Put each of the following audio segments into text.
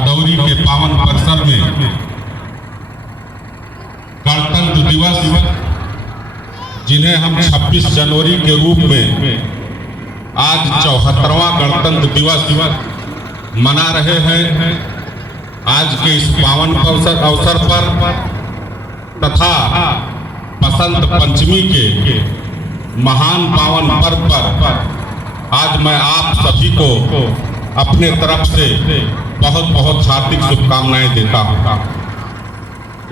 हरदौरी के पावन परिसर में गणतंत्र दिवस, जिन्हें हम 26 जनवरी के रूप में आज 74वां गणतंत्र दिवस मना रहे हैं। आज के इस पावन अवसर पर तथा बसंत पंचमी के महान पावन पर्व पर आज मैं आप सभी को अपने तरफ से बहुत बहुत हार्दिक शुभकामनाएं देता हूँ।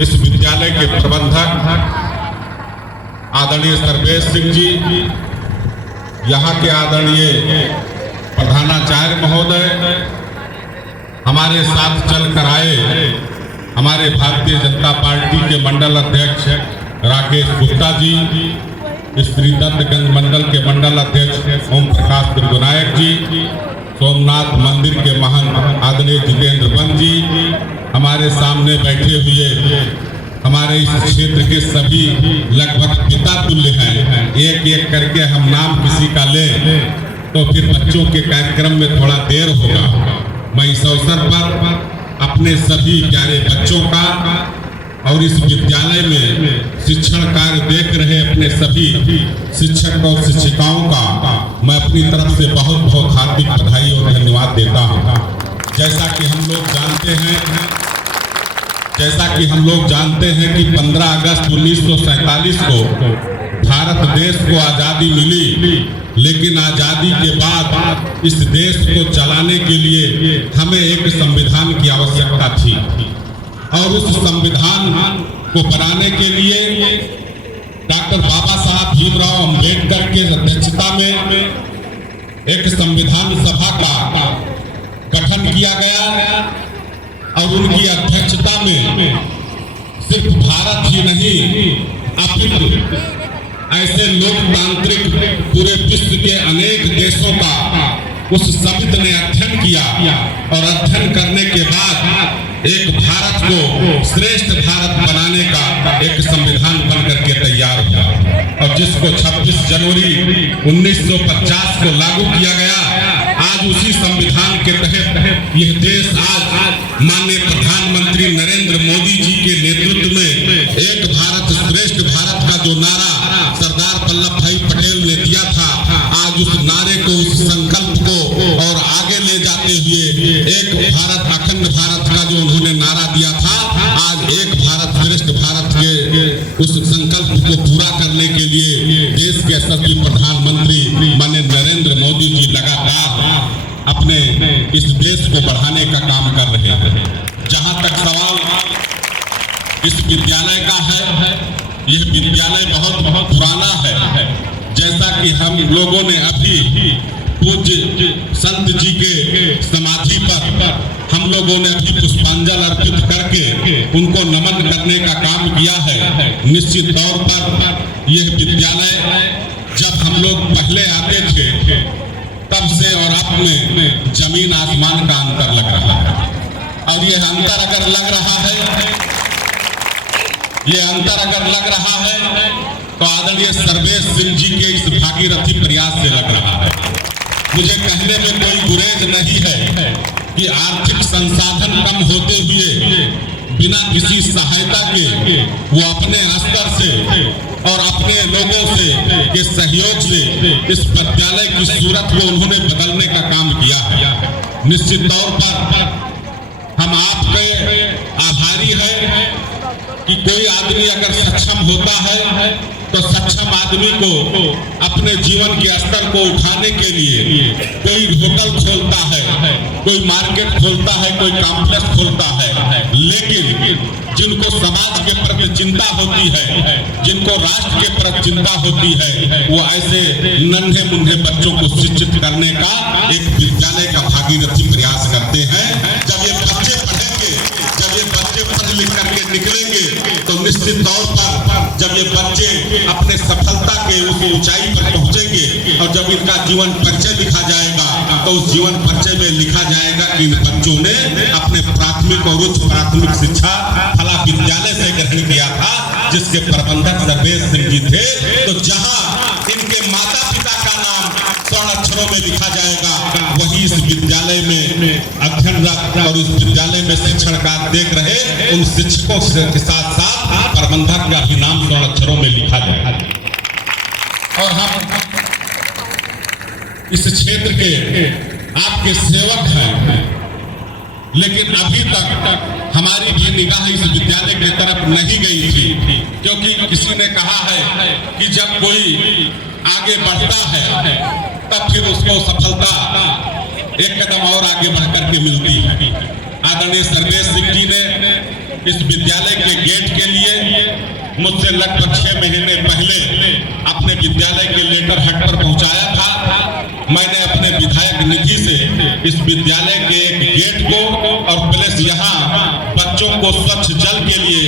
इस विद्यालय के प्रबंधक आदरणीय सर्वेश सिंह जी, यहाँ के आदरणीय प्रधानाचार्य महोदय, हमारे साथ चल कर आए हमारे भारतीय जनता पार्टी के मंडल अध्यक्ष राकेश गुप्ता जी, श्रीदत्तगंज मंडल के मंडल अध्यक्ष ओम प्रकाश दुर्गनायक जी, सोमनाथ मंदिर के महंत आदरणीय जितेंद्र बन जी, हमारे सामने बैठे हुए हमारे इस क्षेत्र के सभी लगभग पिता तुल्य हैं। एक एक करके हम नाम किसी का लें तो फिर बच्चों के कार्यक्रम में थोड़ा देर होगा। मैं इस अवसर पर अपने सभी प्यारे बच्चों का और इस विद्यालय में शिक्षण कार्य देख रहे अपने सभी शिक्षक और शिक्षिकाओं का मैं अपनी तरफ से बहुत बहुत हार्दिक बधाई और धन्यवाद देता हूँ। जैसा कि हम लोग जानते हैं कि 15 अगस्त 1947 को भारत देश को आज़ादी मिली, लेकिन आज़ादी के बाद इस देश को चलाने के लिए हमें एक संविधान की आवश्यकता थी और उस संविधान को बनाने के लिए डॉक्टर बाबा साहब भीमराव अंबेडकर के अध्यक्षता में एक संविधान सभा का गठन किया गया और उनकी अध्यक्षता में सिर्फ भारत ही नहीं अपितु ऐसे लोकतांत्रिक पूरे विश्व के अनेक देशों का उस समिति ने अध्ययन किया और अध्ययन करने के बाद एक भारत को श्रेष्ठ भारत बनाने का एक संविधान बनकर के तैयार हुआ और जिसको 26 जनवरी 1950 को लागू किया गया। आज उसी संविधान के तहत यह देश आज माननीय प्रधानमंत्री नरेंद्र मोदी जी के नेतृत्व में एक भारत श्रेष्ठ भारत का जो नारा सरदार वल्लभ भाई पटेल ने दिया था, आज उस नारे को, उस संकल्प को और आगे ले जाते हुए एक भारत अखंड भारत का जो उन्होंने नारा दिया था, आज एक भारत श्रेष्ठ भारत के उस संकल्प को पूरा करने के लिए देश के यशस्वी प्रधानमंत्री माननीय नरेंद्र मोदी जी लगातार अपने इस देश को बढ़ाने का काम कर रहे हैं। जहां तक सवाल इस विद्यालय का है, यह विद्यालय बहुत पुराना है। जैसा कि हम लोगों ने अभी पूज्य संत जी के समाधि पर हम लोगों ने अभी पुष्पांजलि अर्पित करके उनको नमन करने का काम किया है। निश्चित तौर पर यह विद्यालय जब हम लोग पहले आते थे तब से और अब में जमीन आसमान का अंतर लग रहा है और यह अंतर अगर लग रहा है तो आदरणीय सर्वेश सिंह जी के इस भागीरथी प्रयास से लग रहा है। मुझे कहने में कोई गुरेज नहीं है कि आर्थिक संसाधन कम होते हुए बिना किसी सहायता के वो अपने स्तर से और अपने लोगों से के सहयोग से इस विद्यालय की सूरत को उन्होंने बदलने का काम किया है। निश्चित तौर पर हम आपके आभारी हैं कि कोई आदमी अगर सक्षम होता है तो सक्षम आदमी को अपने जीवन के स्तर को उठाने के लिए कोई होटल खोलता है, कोई मार्केट खोलता है, कोई कॉम्प्लेक्स खोलता है, लेकिन जिनको समाज के प्रति चिंता होती है, जिनको राष्ट्र के प्रति चिंता होती है, वो ऐसे नन्हे मुन्ने बच्चों को शिक्षित करने का एक विद्यालय का भागीरथी प्रयास करते हैं। जब ये बच्चे पढ़ेंगे, जब ये बच्चे पढ़ लिख करके निकलेंगे तो निश्चित तौर पर जब ये बच्चे अपने सफलता के उस ऊंचाई पर पहुंचेंगे और जब इनका जीवन परिचय लिखा जाएगा तो उस जीवन परिचय में लिखा जाएगा कि इन बच्चों ने अपने प्राथमिक और उच्च प्राथमिक शिक्षा फला विद्यालय से ग्रहण किया था, जिसके प्रबंधक सर्वेश सिंह जी थे। तो जहां इनके माता पिता का नाम स्वर्ण अक्षरों में लिखा जाएगा, वही इस विद्यालय में अध्ययनरत और इस विद्यालय में शिक्षण कार्य देख रहे उन शिक्षकों के साथ साथ प्रबंधक का भी नाम स्वर्ण अक्षरों में लिखा जाएगा। और हम इस क्षेत्र के आपके सेवक हैं, लेकिन अभी तक हमारी भी निगाह इस विद्यालय की तरफ नहीं गई थी, क्योंकि किसी ने कहा है कि जब कोई आगे बढ़ता है तब फिर उसको सफलता एक कदम और आगे बढ़ करके मिलती है। आदरणीय सर्वेश सिंह जी ने इस विद्यालय के गेट के लिए मुझसे लगभग 6 महीने पहले अपने विद्यालय के लेटर हेड पर पहुंचाया था। मैंने अपने विधायक निधि से इस विद्यालय के एक गेट को और प्लस यहाँ बच्चों को स्वच्छ जल के लिए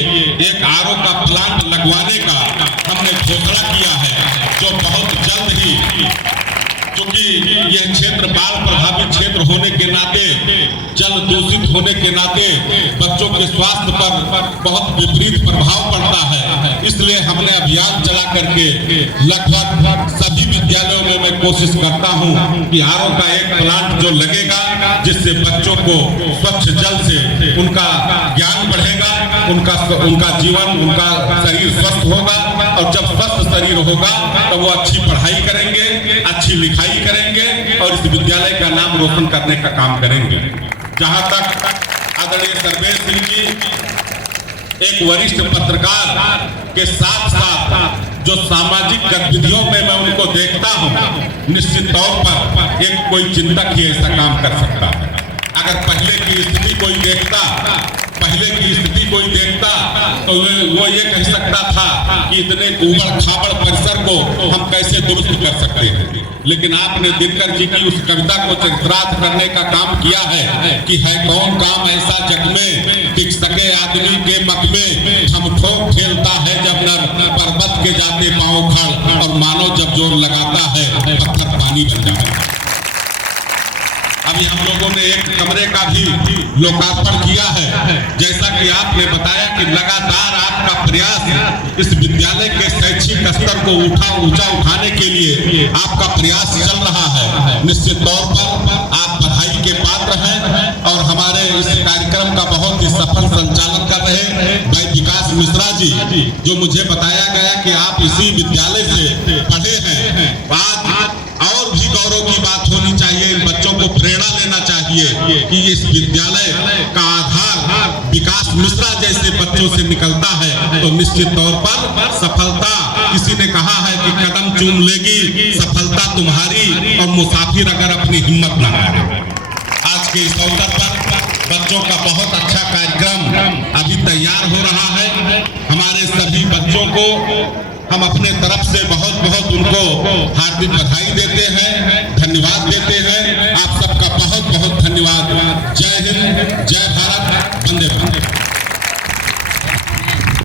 एक आरओ का प्लांट लगवाने का हमने घोषणा किया है, जो बहुत जल्द ही, क्योंकि यह क्षेत्र बाढ़ प्रभावित क्षेत्र होने के नाते, जल दूषित होने के नाते बच्चों के स्वास्थ्य पर बहुत विपरीत प्रभाव पड़ता है। इसलिए हमने अभियान चला करके लगभग सभी विद्यालयों में मैं कोशिश करता हूं कि आरओ का एक प्लांट जो लगेगा, जिससे बच्चों को स्वच्छ जल से उनका ज्ञान बढ़ेगा, उनका जीवन, उनका शरीर स्वस्थ होगा, और जब स्वस्थ शरीर होगा तो वो अच्छी पढ़ाई करेंगे, अच्छी लिखाई करेंगे और इस विद्यालय का नाम रोशन करने का काम करेंगे। जहां तक आदरणीय सर्वेश सिंह जी एक वरिष्ठ पत्रकार के साथ साथ जो सामाजिक गतिविधियों में मैं उनको देखता हूं, निश्चित तौर पर एक कोई चिंतक ही ऐसा काम कर सकता है। अगर पहले की स्थिति कोई देखता तो वो ये कह सकता था कि इतने उबड़ खाबड़ परिसर को हम कैसे दुरुस्त कर सकते हैं, लेकिन आपने दिनकर जी की उस कविता को चरितार्थ करने का काम किया है कि है कौन काम ऐसा जग में टिक सके आदमी के मक में, हम ठोक खेलता है जब नर पर्वत के जाते पांव खड़, और मानो जब जोर लगाता है पत्थर पानी बन जाता है। अभी हम लोगों ने एक कमरे का भी लोकार्पण किया है। जैसा कि आपने बताया कि लगातार आपका प्रयास इस विद्यालय के शैक्षिक स्तर को ऊंचा उठाने के लिए आपका प्रयास चल रहा है। निश्चित तौर पर आप बधाई के पात्र हैं और हमारे इस कार्यक्रम का बहुत ही सफल संचालन कर रहे भाई विकास मिश्रा जी, जो मुझे बताया गया कि आप इसी विद्यालय से पढ़े हैं। आज और भी गौरव की बात होनी चाहिए, इन बच्चों को प्रेरणा लेना चाहिए कि इस विद्यालय का आधार विकास मिश्रा जैसे बच्चों से निकलता है तो निश्चित तौर पर सफलता, किसी ने कहा है कि कदम चूम लेगी सफलता तुम्हारी, और मुसाफिर अगर अपनी हिम्मत न हारे। आज के इस अवसर पर बच्चों का बहुत अच्छा कार्यक्रम अभी तैयार हो रहा है। हमारे सभी बच्चों को हम अपने तरफ से बहुत बहुत उनको हार्दिक बधाई देते हैं, धन्यवाद देते हैं। आप सब